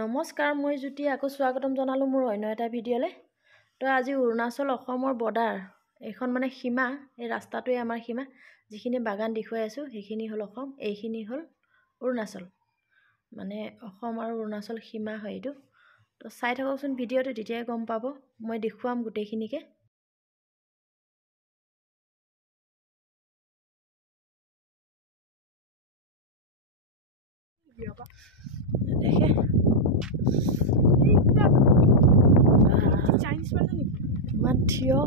নমস্কাৰ, মই জ্যোতি আকৌ স্বাগতম জনালোঁ মোৰ অন্য এটা ভিডিঅ'লৈ। তো আজি অৰুণাচল অসমৰ বৰ্ডাৰ এইখন মানে সীমা, এই ৰাস্তাটোৱে আমাৰ সীমা। যিখিনি বাগান দেখুৱাই আছোঁ সেইখিনি হ'ল অসম, এইখিনি হ'ল অৰুণাচল। মানে অসম আৰু অৰুণাচল সীমা হয় এইটো। তো চাই থাককচোন ভিডিঅ'টো, তেতিয়াই গম পাব। মই দেখুৱাম গোটেইখিনিকে। দেখে ইমান থিয়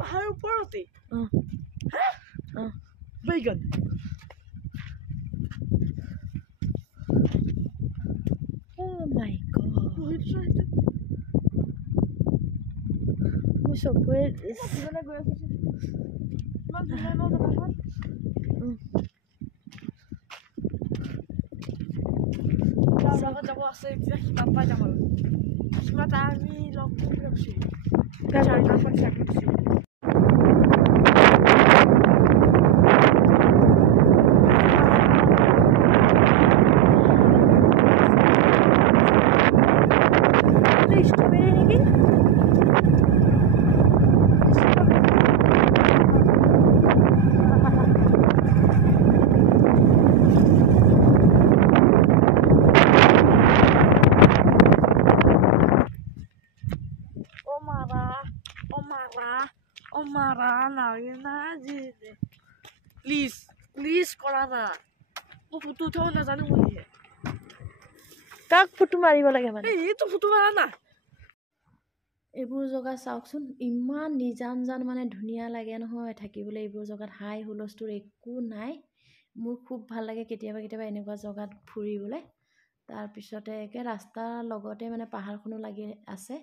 পাহাৰৰ ওপৰতে মোৰ চকুৱে যাব আছে এতিয়া সিমান পাই যাম আৰু সিমান আমি লগ কৰিছে ষ্ট্ৰবেৰী নেকি? Omara na jide please কৰা না মই ফটো উঠাব নাজানো বুলিহে কাক ফটো মাৰিব লাগে মানে এইটো ফটো মাৰা না এইবোৰ জেগা চাওকচোন, ইমান নিজান জান মানে ধুনীয়া লাগে নহয় থাকিবলৈ। এইবোৰ জেগাত হাই হুলস্থুল একো নাই। মোৰ খুব ভাল লাগে কেতিয়াবা কেতিয়াবা এনেকুৱা জেগাত ফুৰিবলৈ। তাৰপিছতে একে ৰাস্তাৰ লগতে মানে পাহাৰখনো লাগি আছে।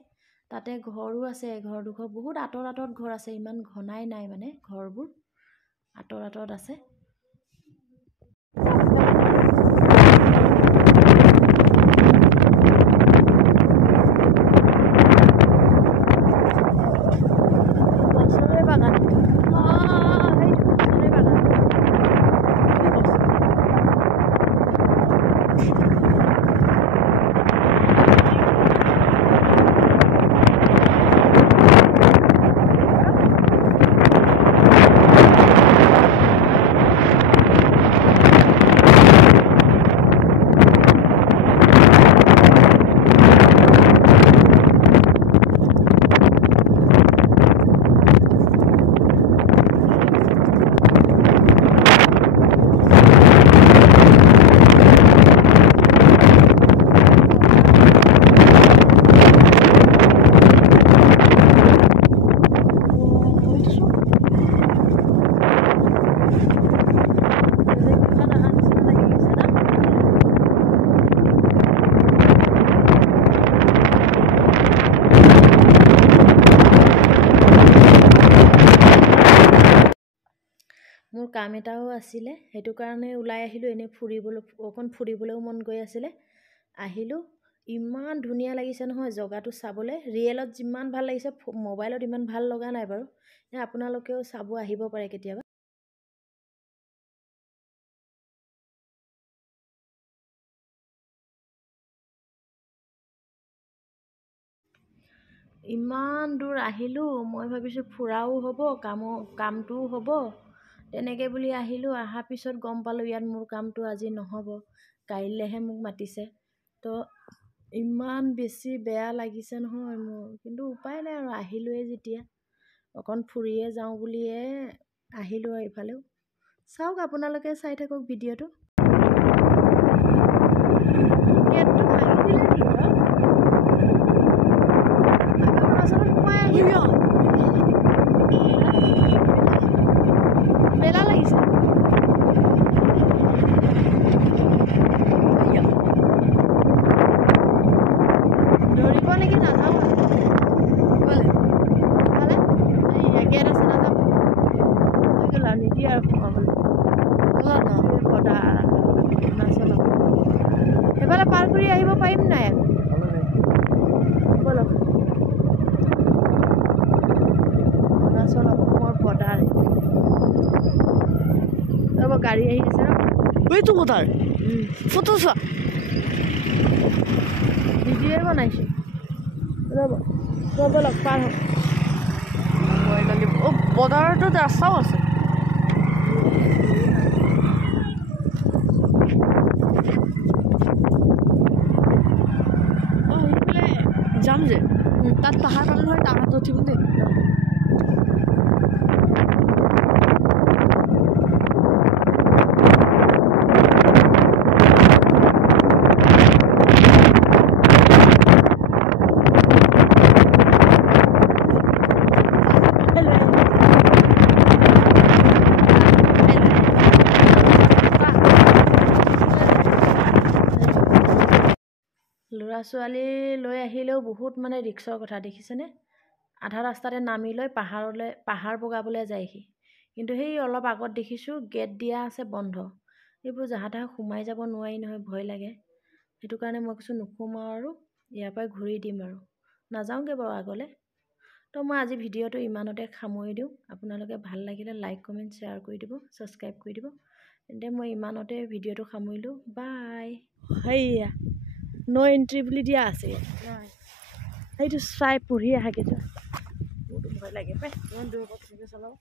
তাতে ঘৰো আছে, এঘৰ দুঘৰ বহুত আঁতৰত ঘৰ আছে। ইমান ঘনাই নাই মানে ঘৰবোৰ আঁতৰত আছে। মোৰ কাম এটাও আছিলে, সেইটো কাৰণে ওলাই আহিলোঁ। এনেই ফুৰিবলৈও মন গৈ আছিলে, আহিলোঁ। ইমান ধুনীয়া লাগিছে নহয় জেগাটো চাবলৈ। ৰিয়েলত যিমান ভাল লাগিছে মোবাইলত ইমান ভাল লগা নাই বাৰু। আপোনালোকেও চাব আহিব পাৰে কেতিয়াবা। ইমান দূৰ আহিলোঁ, মই ভাবিছোঁ ফুৰাও হ'ব কামটোও হ'ব তেনেকৈ বুলি আহিলোঁ। অহাৰ পিছত গম পালোঁ ইয়াত মোৰ কামটো আজি নহ'ব, কাইলৈহে মোক মাতিছে। তো ইমান বেছি বেয়া লাগিছে নহয় মোৰ, কিন্তু উপায় নাই আৰু আহিলোঁৱে যেতিয়া অকণ ফুৰিয়ে যাওঁ বুলিয়ে আহিলোঁ। আৰু ইফালেও চাওক, আপোনালোকে চাই থাকক ভিডিঅ'টো। গেটটো ভাঙি দিলে নেকি বাৰু? মেলা লাগিছে ধৰিব নেকি? নাযাওঁ গেট আছে, নাযাওঁ নিদিয়ে আৰু সোমাবলৈ। সেইফালে পাৰ কৰি আহিব পাৰিম নাই? বলক। অৰুণাচল অসমৰ গাড়ী আহি আছে এইটো কথাৰ ফটো চোৱা ভিডিঅ'ই বনাইছোঁ ৰ'ব লগ পাৰ হওক বৰ্ডাৰটোত ৰাস্তাও আছে সেইফালে যাম যে তাত পাহাৰ পালে নহয় তাহাঁত উঠিম দেই ল'ৰা ছোৱালী লৈ আহিলেও বহুত মানে ৰিক্সৰ কথা দেখিছেনে আধা ৰাস্তাতে নামি লৈ পাহাৰ বগাবলৈ যায়হি কিন্তু সেই অলপ আগত দেখিছোঁ গেট দিয়া আছে বন্ধ এইবোৰ জাহা তাহা সোমাই যাব নোৱাৰি নহয় ভয় লাগে সেইটো কাৰণে মই কৈছোঁ নোসোমাওঁ আৰু ইয়াৰ পৰাই ঘূৰি দিম আৰু নাযাওঁগৈ বাৰু আগলৈ তো মই আজি ভিডিঅ'টো ইমানতে সামৰি দিওঁ আপোনালোকে ভাল লাগিলে লাইক কমেণ্ট শ্বেয়াৰ কৰি দিব ছাবস্ক্ৰাইব কৰি দিব তেন্তে মই ইমানতে ভিডিঅ'টো সামৰিলোঁ বাই সেয়া নো এণ্ট্ৰি বুলি দিয়া আছে সেইটো চাই পঢ়ি আহাগৈ যোৱা মোৰতো ভয় লাগে পাই ইমান দূৰৰ পৰা চলাব